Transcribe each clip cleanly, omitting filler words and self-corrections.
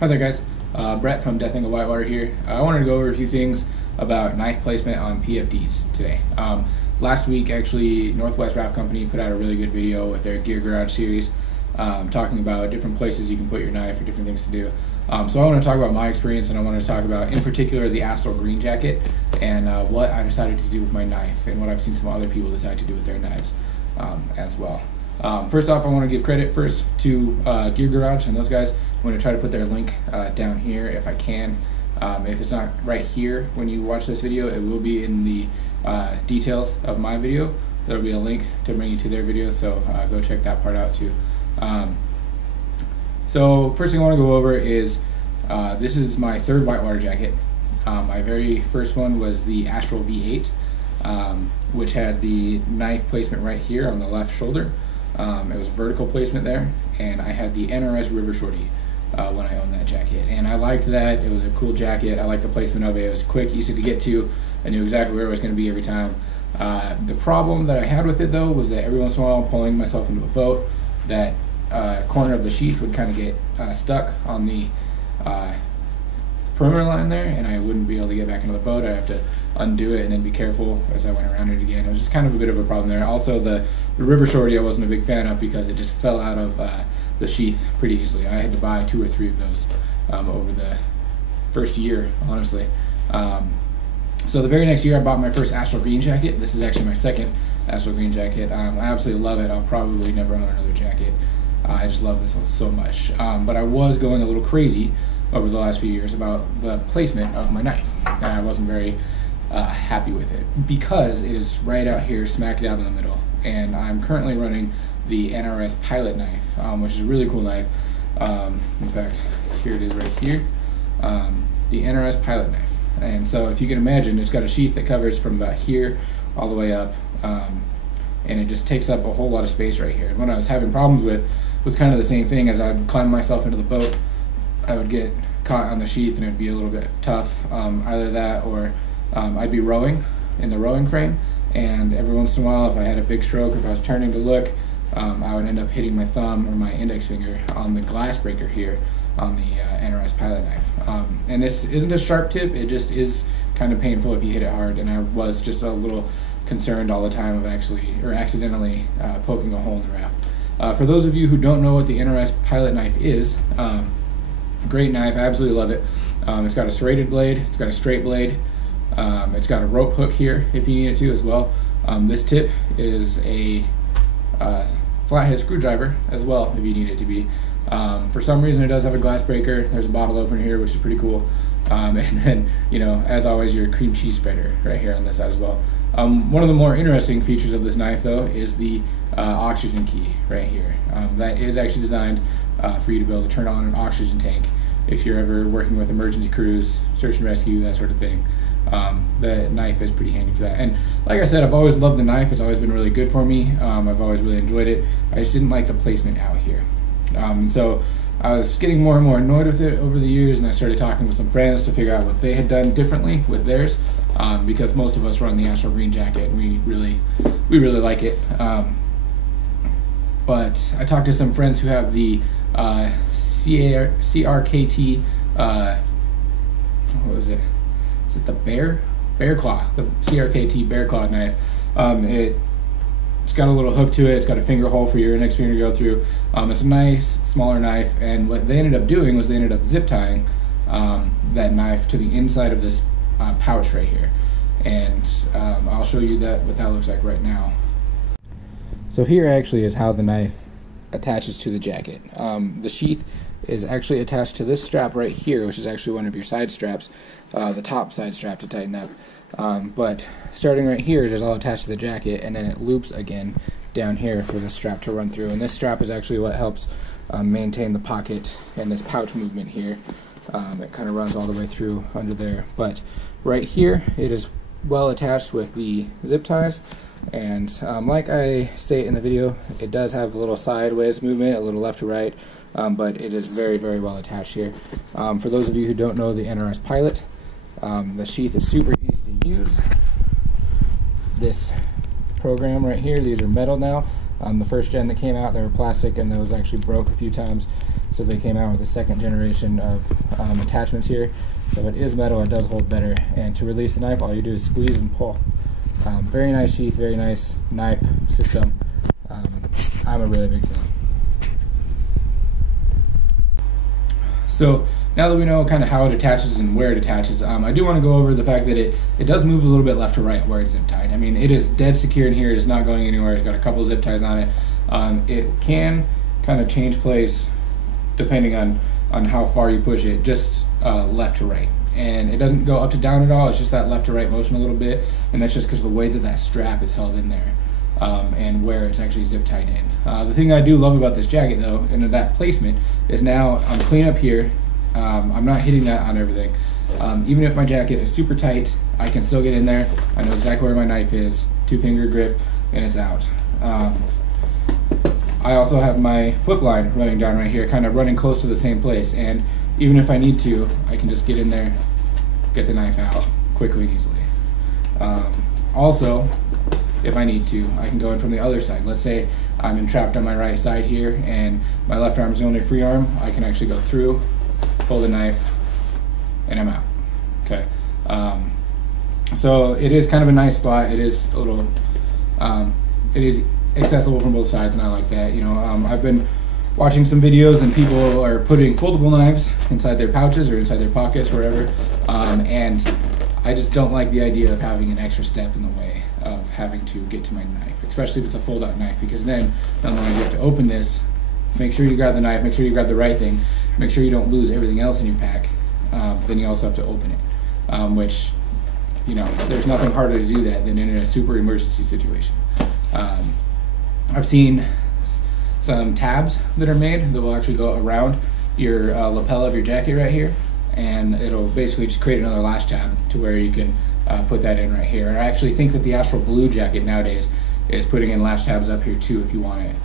Hi there guys, Brett from Death Angle Whitewater here. I wanted to go over a few things about knife placement on PFDs today. Last week actually Northwest Raft Company put out a really good video with their Gear Garage series talking about different places you can put your knife or different things to do. So I want to talk about my experience, and I want to talk about in particular the Astral Green jacket and what I decided to do with my knife and what I've seen some other people decide to do with their knives as well. First off, I want to give credit first to Gear Garage and those guys. I'm going to try to put their link down here if I can. If it's not right here when you watch this video, it will be in the details of my video. There will be a link to bring you to their video, so go check that part out too. So first thing I want to go over is this is my third whitewater jacket. My very first one was the Astral V8, which had the knife placement right here on the left shoulder. It was vertical placement there, and I had the NRS River Shorty when I owned that jacket, and I liked that. It was a cool jacket. I liked the placement of it. It was quick, easy to get to. I knew exactly where it was going to be every time. The problem that I had with it though was that every once in a while, pulling myself into a boat, that corner of the sheath would kind of get stuck on the perimeter line there, and I wouldn't be able to get back into the boat. I'd have to undo it and then be careful as I went around it again. It was just kind of a bit of a problem there. Also, the River Shorty I wasn't a big fan of because it just fell out of the sheath pretty easily. I had to buy 2 or 3 of those over the first year, honestly. So the very next year I bought my first Astral Green jacket. This is actually my second Astral Green jacket. I absolutely love it. I'll probably never own another jacket. I just love this one so much. But I was going a little crazy over the last few years about the placement of my knife, and I wasn't very happy with it because it is right out here, smack dab in the middle. And I'm currently running the NRS Pilot knife, which is a really cool knife. In fact, here it is right here, the NRS Pilot knife. And so if you can imagine, it's got a sheath that covers from about here all the way up, and it just takes up a whole lot of space right here. And what I was having problems with was kind of the same thing. As I'd climb myself into the boat, I would get caught on the sheath and it would be a little bit tough. Either that or I'd be rowing in the rowing frame, and every once in a while, if I had a big stroke, if I was turning to look, I would end up hitting my thumb or my index finger on the glass breaker here on the NRS Pilot knife. And this isn't a sharp tip, it just is kind of painful if you hit it hard, and I was just a little concerned all the time of accidentally poking a hole in the raft. For those of you who don't know what the NRS Pilot knife is, great knife, I absolutely love it. It's got a serrated blade, it's got a straight blade, it's got a rope hook here if you need it to as well. This tip is a flathead screwdriver as well if you need it to be. For some reason it does have a glass breaker. There's a bottle opener here, which is pretty cool. And then, you know, as always, your cream cheese spreader right here on this side as well. One of the more interesting features of this knife though is the oxygen key right here. That is actually designed for you to be able to turn on an oxygen tank if you're ever working with emergency crews, search and rescue, that sort of thing. The knife is pretty handy for that. And like I said, I've always loved the knife. It's always been really good for me. I've always really enjoyed it. I just didn't like the placement out here. So I was getting more and more annoyed with it over the years, and I started talking with some friends to figure out what they had done differently with theirs, because most of us run the Astral Green jacket and we really like it. But I talked to some friends who have the CRKT, what was it? Is it the Bear Claw? The CRKT Bear Claw knife. It's got a little hook to it. It's got a finger hole for your index finger to go through. It's a nice, smaller knife, and what they ended up doing was they ended up zip tying that knife to the inside of this pouch right here. And I'll show you what that looks like right now. So here actually is how the knife attaches to the jacket. The sheath is actually attached to this strap right here, which is actually one of your side straps, the top side strap to tighten up. But starting right here, it is all attached to the jacket, and then it loops again down here for the strap to run through. And this strap is actually what helps maintain the pocket and this pouch movement here. It kind of runs all the way through under there. But right here, it is well attached with the zip ties. And like I state in the video, it does have a little sideways movement, a little left to right, but it is very, very well attached here. For those of you who don't know the NRS Pilot, the sheath is super easy to use. This program right here, these are metal now, The first gen that came out, they were plastic, and those actually broke a few times, so they came out with a second generation of attachments here. So it is metal, it does hold better, and to release the knife, all you do is squeeze and pull. Very nice sheath, very nice knife system. I'm a really big fan. So now that we know kind of how it attaches and where it attaches, I do want to go over the fact that it does move a little bit left to right where it's zip tied. I mean, it is dead secure in here. It is not going anywhere. It's got a couple zip ties on it. It can kind of change place depending on how far you push it, just left to right. And it doesn't go up to down at all. It's just that left to right motion a little bit, and that's just because of the way that that strap is held in there. And where it's actually zip tied in. The thing I do love about this jacket though, and that placement, is now I'm clean up here. I'm not hitting that on everything. Even if my jacket is super tight, I can still get in there. I know exactly where my knife is, 2-finger grip, and it's out. I also have my flip line running down right here, kind of running close to the same place, and even if I need to, I can just get in there, get the knife out quickly and easily. Also, if I need to, I can go in from the other side. Let's say I'm entrapped on my right side here and my left arm is the only free arm. I can actually go through, pull the knife, and I'm out. Okay. So it is kind of a nice spot. It is a little, it is accessible from both sides, and I like that. You know, I've been watching some videos and people are putting foldable knives inside their pouches or inside their pockets, wherever, and I just don't like the idea of having an extra step in the way of having to get to my knife, especially if it's a fold-out knife, because then not only do you have to open this, make sure you grab the knife, make sure you grab the right thing, make sure you don't lose everything else in your pack, then you also have to open it, which, you know, there's nothing harder to do that than in a super emergency situation. I've seen some tabs that are made that will actually go around your lapel of your jacket right here, and it'll basically just create another lash tab to where you can put that in right here. I actually think that the Astral Blue jacket nowadays is putting in lash tabs up here too if you want it,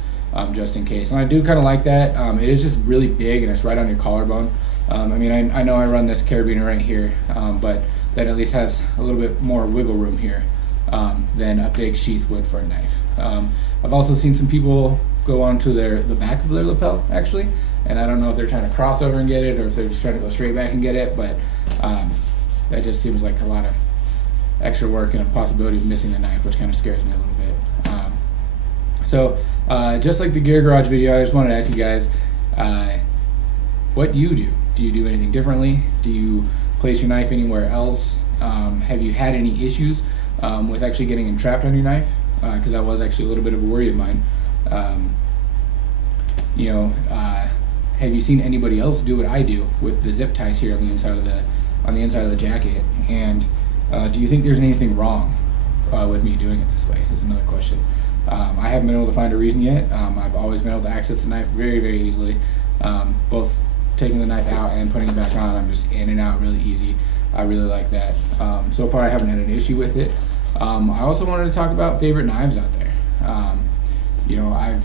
just in case. And I do kind of like that. It is just really big and it's right on your collarbone. I mean, I know I run this carabiner right here, but that at least has a little bit more wiggle room here than a big sheath would for a knife. I've also seen some people go onto the back of their lapel actually, and I don't know if they're trying to cross over and get it or if they're just trying to go straight back and get it, but that just seems like a lot of extra work and a possibility of missing the knife, which kind of scares me a little bit. So just like the Gear Garage video, I just wanted to ask you guys, what do you do? Do you do anything differently? Do you place your knife anywhere else? Have you had any issues with actually getting entrapped on your knife? Because that was actually a little bit of a worry of mine. You know, have you seen anybody else do what I do with the zip ties here on the inside of the jacket? And do you think there's anything wrong with me doing it this way? Is another question. I haven't been able to find a reason yet. I've always been able to access the knife very, very easily. Both taking the knife out and putting it back on, I'm just in and out really easy. I really like that. So far I haven't had an issue with it. I also wanted to talk about favorite knives out there. You know, I've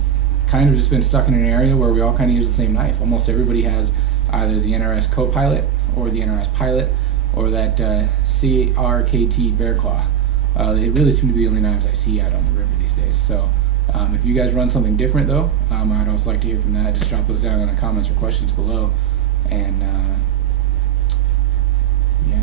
kind of just been stuck in an area where we all kind of use the same knife. Almost everybody has either the NRS Pilot or the NRS Pilot or that CRKT Bear Claw. They really seem to be the only knives I see out on the river these days. So if you guys run something different though, I'd also like to hear from that. Just drop those down in the comments or questions below. And yeah.